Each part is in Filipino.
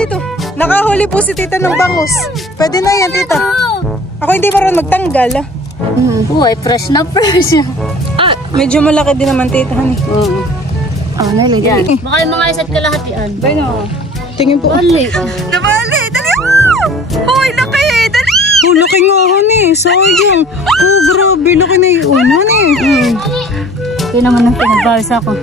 Dito. Nakahuli po si tita ng bangus. Pwede na yan, tita. Ako hindi marunong magtanggal. Uy, fresh na fresh. Medyo malaki din naman, tita. Nalagyan. Baka yung mga isa't kalahatian. Bueno. Tingin po. Dali. Dali, dali. Hoy, laki. Dali. Oh, laki nga, honey. Sayang. Oh, grabe. Laki na yun, honey. Ito naman ang pinagbawis ako.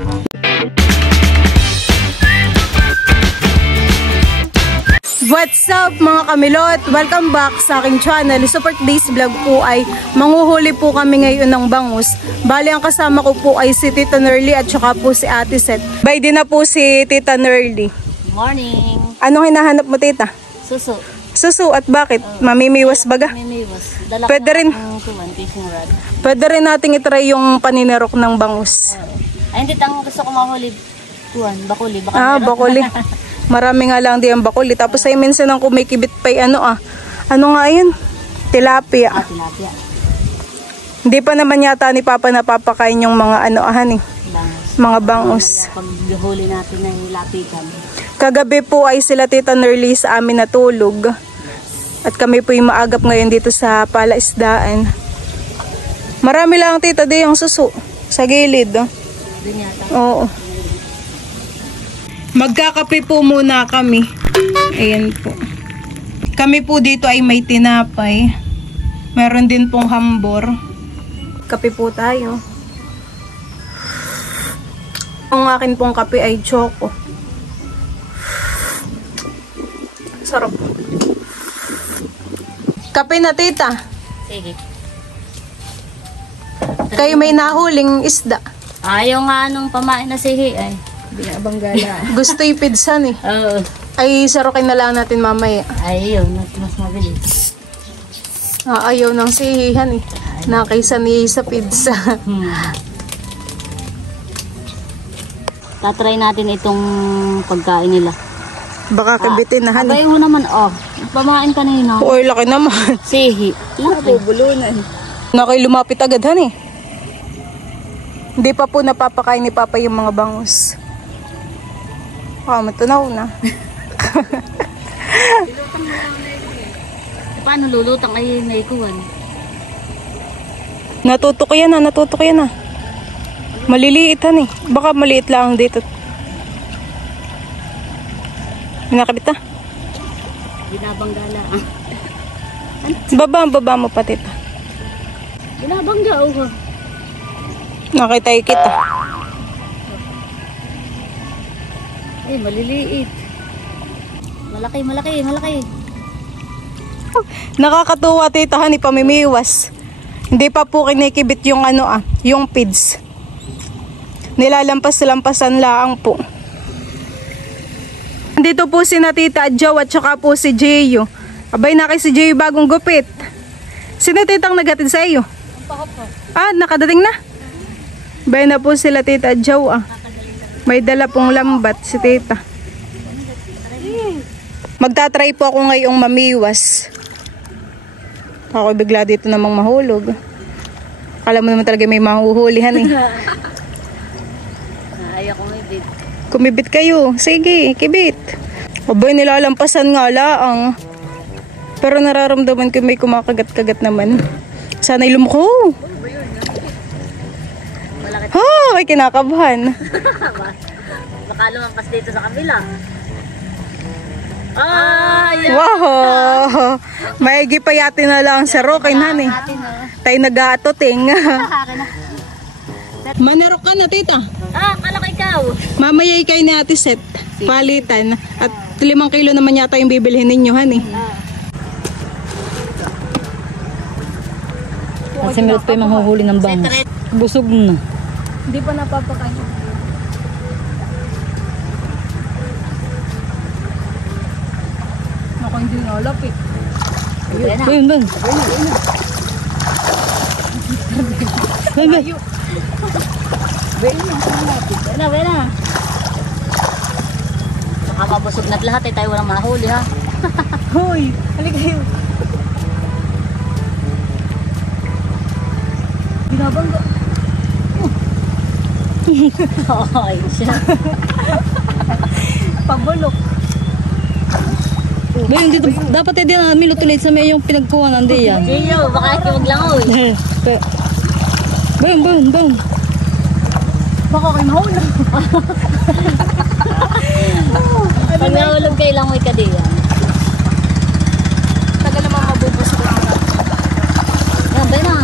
What's up mga kamilot? Welcome back sa aking channel. So for today's vlog po ay manguhuli po kami ngayon ng bangus. Bali ang kasama ko po ay si Tita Nerly at saka po si Ate Seth. Bay din na po si Tita Nerly. Morning. Anong hinahanap mo, tita? Suso. Suso, at bakit? Mamimiwas baga? Mamimiwas. Dala Pwede rin. Fishing rod. Pwede rin nating itry yung paninirok ng bangus. Ay, hindi tang gusto ko mahuli. Bakuli. Baka bakuli. Marami nga lang di ang bakuli. Tapos ay minsan ang kumikibit pa ano nga yun? Tilapia. Tilapia. Hindi pa naman yata ni Papa napapakain yung mga mga bangus. Pag huli natin ng lapitan. Kagabi po ay sila Tita Nerly sa amin natulog. At kami po yung maagap ngayon dito sa palaisdaan. Marami lang tita di yung suso sa gilid. Oo. Magkakape po muna kami. Ayan po. Kami po dito ay may tinapay. Meron din pong hambor. Kape po tayo. Ang akin pong kape ay choco. Sarap. Kape na tita. Sige. Kayo may nahuling isda. Ayaw nga nung pamain na sihi ay. Binabanggala. Gusto yung pidsan eh. Oo. Ay, sarukin na lang natin mamaya. Ayaw, mas mabilis. Ayaw ng sihihan eh. Nakaysa niya sa pizza. Tatry natin itong pagkain nila. Baka kabitin na han. Abay mo naman, pamain kanina. Uy, laki naman. Sihi. Bulunan. Nakay lumapit agad han eh. Hindi pa po napapakain ni Papa yung mga bangus. Matunaw na. Paano lulutang ay naikuhan? Natutok yan na. Maliliit han eh. Baka maliit lang dito. Minakabit na. Binabanggala. Baba mo pa tita. Binabangga Nakita kita. Maliliit. Malaki. Nakakatuwa tita han, pamimiwas. Hindi pa po kinikibit yung yung pids. Nilalampas-lampasan lang po. Dito po si Tita Joe at saka po si Gio. Abay na kay si Gio bagong gupit. Sino titang nagatid sa iyo? Nakadating na. Abay na po sila Tita Joe May dala pong lambat si tita. Magtatry po ako ngayong mamiwas. Ako bigla dito namang mahulog. Akala mo naman talaga may mahuhulihan eh. Ayaw kong ibit. Kumibit kayo. Sige, kibit. Abay, nilalampasan nga laang. Pero nararamdaman ko may kumakagat-kagat naman. Sana'y lumuko. May kinakabahan. Baka lumampas dito sa kabila. Wow! Maigi pa yati na lang sa rokin han eh. Tayo nag-aatoting. Manirok ka na tita. Kalak ikaw. Mamaya ikay ni Ate Seth. Palitan. At 5 kilo naman yata yung bibilhin ninyo han eh. Kasi meron pa yung manghuhuli ng bangus. Busog na. Hindi pa napapakain. Ako hindi nalapit. Ayun. Bena. Baka mabusog na't lahat tayo walang mahuli ha. Hoy, halika kayo. Nabangga. Ay, siya. Pabulok. Bayun dito, dapat din na milutulit sa may yung pinagkuha ng diyan. Gio, baka kiwaglangoy. Bayun. Baka kayo mahulog. Pag nahulog kayo langoy ka diyan. Tagal naman mabubus ko. Yan, bay na.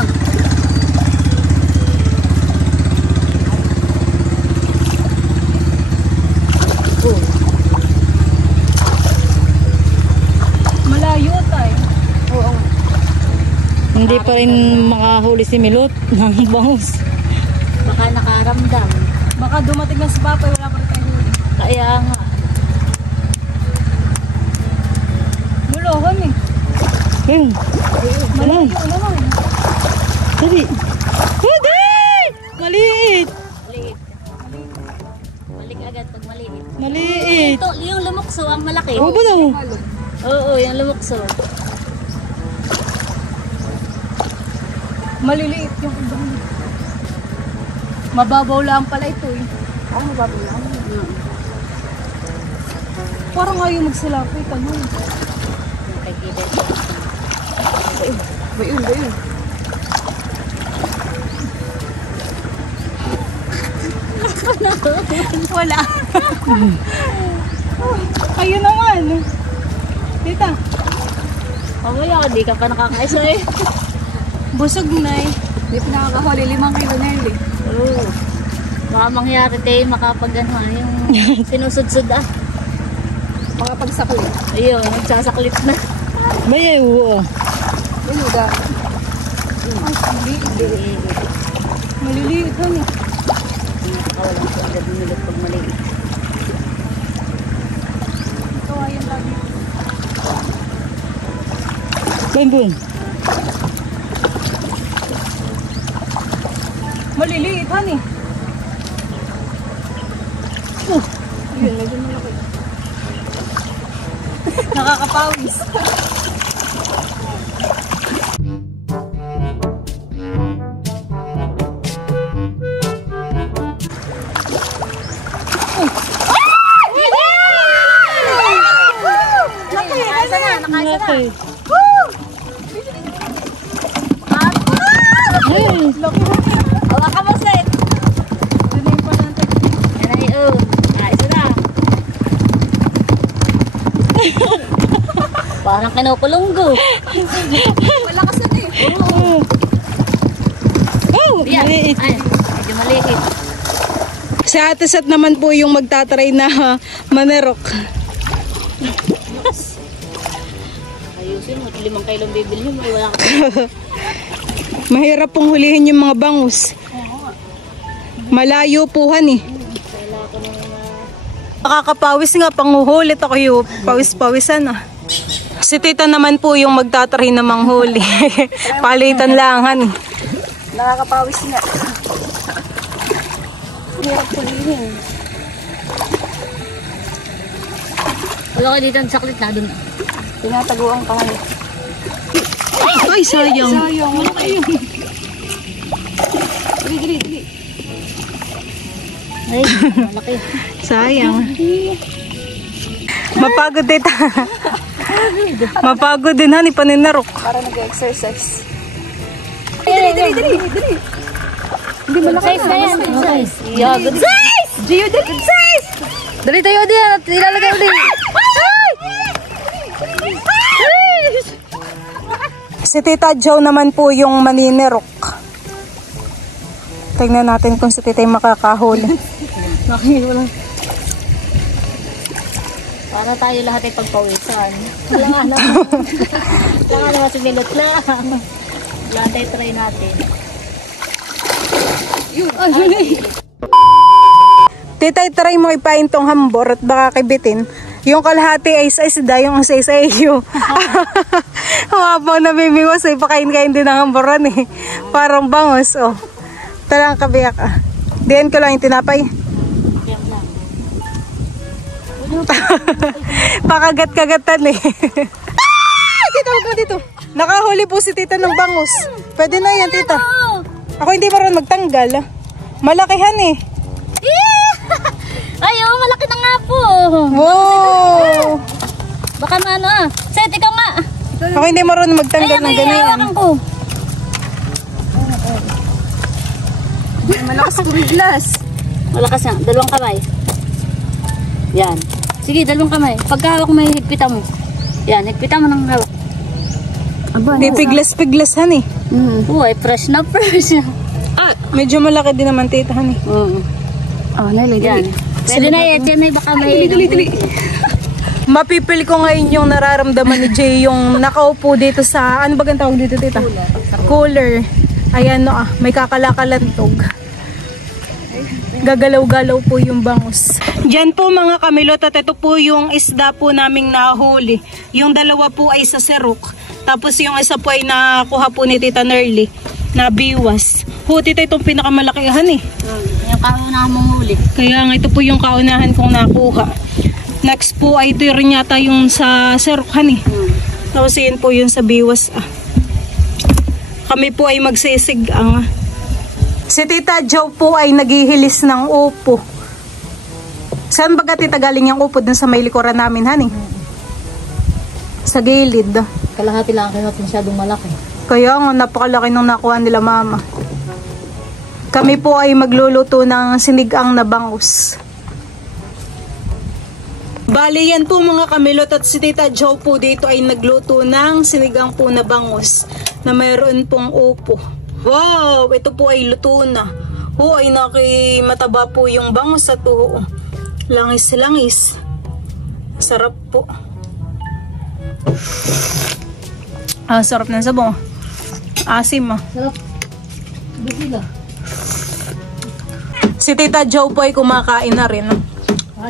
Malayo tayo. Oo. Hindi pa rin makahuli si Milot ng bangus. Baka nakaramdam. Baka dumating na si Papa, wala pa rin tayo huli. Kaya nga. Muluhan eh. Bayun. Malayo naman. Dali. Hindi! Maliit. Maliit. Balik agad pag maliit. Maliit. Ito, yung lumukso ang malaki. Oo ba daw? Oo, yung lumukso. Maliliit yung ibang. Mababaw lang pala ito eh. Mababaw lang. Parang ayaw magsilapit. Ano? Nakikita. Bayun. Wala. Ayun naman. Tita, Mamaya, di ka pa nakakaisa eh. busog na eh. Hindi pa nakakahuli. 5 kilo na yun eh. Oo. Baka mangyari tayo makapag-ano, yung sinusudsud ah. Mga pagsakli. Ayun, nagsasaklit na. Bayay, oo. Ayun da. Maliliit lang eh. Nakakawalan ko agad nilot pag maliit. Ito ayun lang. Bayun. Maliliit han eh. Ayun, medyo malaki. Nakakapawis. Nakaisa na. Okay. Hawa ka mo sir. Ano yung panantag? Yan ay oh. Isa na. Parang kinukulunggo. Wala kasi na eh. Oh, Yan. maliit. Ay, medyo maliit. Si Ate Sat naman po yung magtatry na manerok. Ayusin mo, 5 kilong bibili mo. Wala ka. Mahirap pong hulihin yung mga bangus. Malayo puhan eh. Nakakapawis nga, panguhulit ako yung pawis-pawisan ah. Si Tita naman po yung magtatry na manghuli. Palitan langan eh. Nakakapawis nga. Hirap pulihin. Wala ka dito ang saklit na dun. Tinataguan ka nga. Ay, sayang. Dili. Ay, malaki. Sayang. Mapagod Tita. Mapagod din han, ipaninarok. Para nag-exercise. Dili. Hindi malaki na yan. Good size. Yeah, good size! Gio, good size! Dali tayo diyan at ilalagay ulit. Si Tita Jo naman po yung maninirok. Tingnan natin kung si Tita yung makakahuli. Wala. Para tayo lahat ay pagpawisan. Wala nga naman. Wala nga naman sinilot lang. Lahat ay try natin. Tita, try mo ipain tong hambor at baka kibitin. Yung kalahati ay sa isda, yung isa ay iyo. Mabaw na bibingos ay pakain-kain din ng hamboran eh. Parang bangos oh. Talang kabiyak ah. Diyan ko lang yung tinapay. Yan lang. Pakagat-kagatan eh. Tita, huwag mo dito. Nakahuli po si Tita ng bangus. Pwede na yan, Tita. Ako hindi marunong magtanggal. Malakihan eh. Ay, oh, malaki na nga po. Wow! Baka ano ah. Set, ikaw nga. Ako hindi marunong magtanggal ng ganyan. Hawakan ko. Malakas kumiglas. Malakas na. Dalawang kamay. Yan. Sige, dalawang kamay. Pagkahawak mo, higpitan mo. Yan, higpitan mo ng hawak. Aba, Hindi piglas-piglasan eh. Uy, fresh na fresh. Medyo malaki din naman titahan eh. Oh, yan. Pwede na yan. Yan ay baka may... Mapipil ko ngayon yung nararamdaman ni Jay, yung nakaupo dito sa, ano ba ang tawag dito tita? Cooler. Ayan no may kakalakalantog. Gagalaw-galaw po yung bangus. Diyan po mga kamilot at ito po yung isda po naming nahuli. Yung dalawa po ay sa serok. Tapos yung isa po ay nakuha po ni Tita Nerly na biwas. Tita, itong pinakamalakihan eh. Yung kaunahan mong huli. Kaya nga ito po yung kaunahan kong nakuha. Next po ay ito rin yata yung sa serokhan eh. Tapos yun po yung sa biwas Kami po ay magsisig-ang. Si Tita Jo po ay naghihilis ng upo. Saan baga Tita galing yung upo dun sa may likuran namin, honey? Sa gilid. Kalahati lang kayo at masyadong malaki. Kaya nga napakalaki nung nakuha nila mama. Kami po ay magluluto ng sinigang na bangus. Bali yan po mga kamilot at si Tita Jo po dito ay nagluto ng sinigang po na bangus na mayroon pong upo. Wow! Ito po ay luto na. Ay nakimataba po yung bangus at langis-langis. Sarap po. Sarap ng sabaw. Asim Sarap. Bigila. Si Tita Jo po ay kumakain na rin.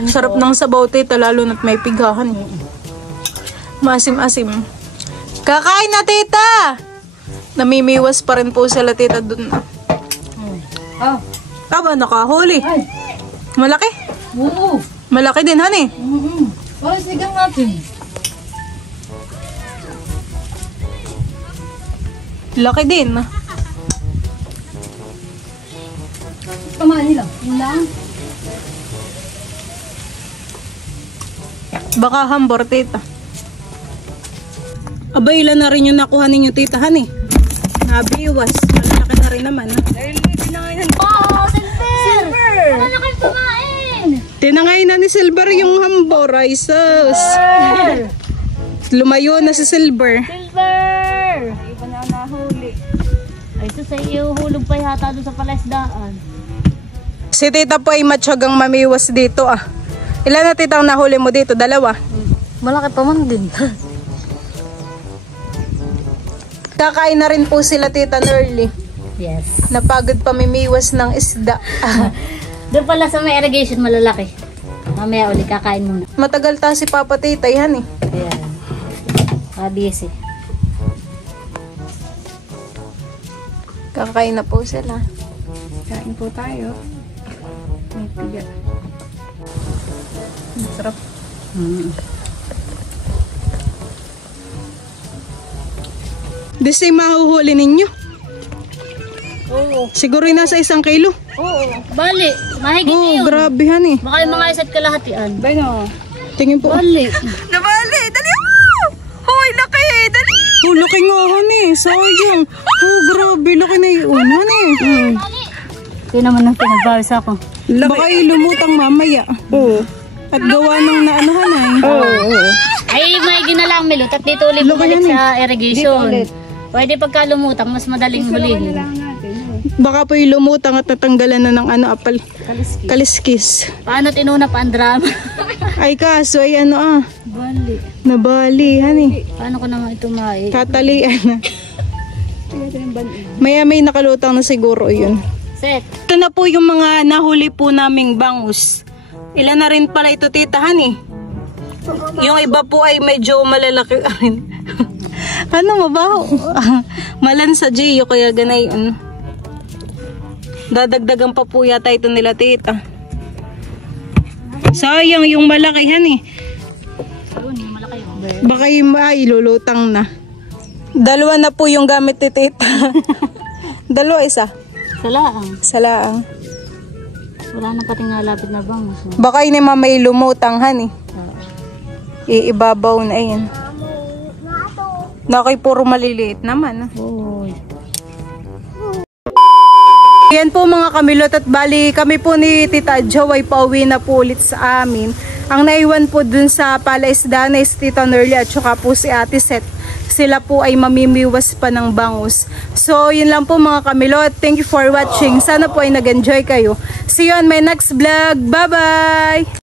Sarap ng sabaw tita, lalo na't may pigahan. Masim-asim. Kakain na tita! Namimiwas pa rin po sila tita dun. Taba nakahuli. Malaki? Oo. Malaki din honey. Parang sigang natin. Laki din. Kamahan nila. Yun lang. Baka hambor tita. Abay, ilan na rin yung nakuha ninyo tita honey. Nabiwas. Malaki na rin naman. Oh, Silver! Wala kang kumain! Tinangay na ni Silver yung hambor. Ay sus. Lumayo na si Silver. Silver! Iba na nahuli. Ay, ito sa iyo, hulog pa yata doon sa palaisdaan. Si tita po ay matyagang mamiwas dito Ilan na tita ang nahuli mo dito? Dalawa? Malaki pa man din. Kakain na rin po sila tita Nerly. Yes. Napagod pamimiwas ng isda. Doon pala sa may irrigation malalaki. Mamaya uli kakain muna. Matagal ta si Papa Tita yan Ayan. Busy. Kakain na po sila. Kain po tayo. May piga. Sarap. This ay mahuhuli ninyo. Oo. Siguro yung nasa 1 kilo. Oo. Bali. Mahigit yun. Grabe yan Baka yung mga isa't kalahatian. Bay no. Tingin po. Bali. Nabali! Dali Hoy, laki! Dali! Laki nga honey. Sayang. Grabe. Laki na yun honey. Ito naman ang pinagbawis ako. Baka ilumutang mamaya. Oo. At gawa ng naanohan Ay, may ginalang milot at dito ulit bumalik sa irrigation. Pwede pagka lumutang, mas madaling hulihin. Baka po ilumutang at natanggalan na ng apal. Kaliskis. Paano tinuna pa ang drama? Ay kaso ay Bali. nabali honey. Paano ko naman ito Tatalian na. Maya may nakalutang na siguro yun. Set. Ito na po yung mga nahuli po naming bangus. Ilan na rin pala ito tita honey. Yung iba po ay medyo malalaki rin. Mabaho? Malan sa Gio kaya ganay dadagdagan pa po yata ito nila tita. Sayang yung malaki honey. Baka yung ilulutang na. Dalawa na po yung gamit ni tita. Dalawa isa. Salaang. Salaang. Wala na pati nga lapit na bangus. Baka yun naman may lumutanghan eh. Iibabaw na yan. Nakay puro maliliit naman. Uy. Yan po mga kamilot at bali kami po ni Tita Jo ay pauwi na po ulit sa amin. Ang naiwan po dun sa palaisdaan is Tita Nerly at saka po si Ate Seth. Sila po ay mamimiwas pa ng bangus. So yun lang po mga kamilot. Thank you for watching. Sana po ay nag-enjoy kayo. See you on my next vlog. Bye bye!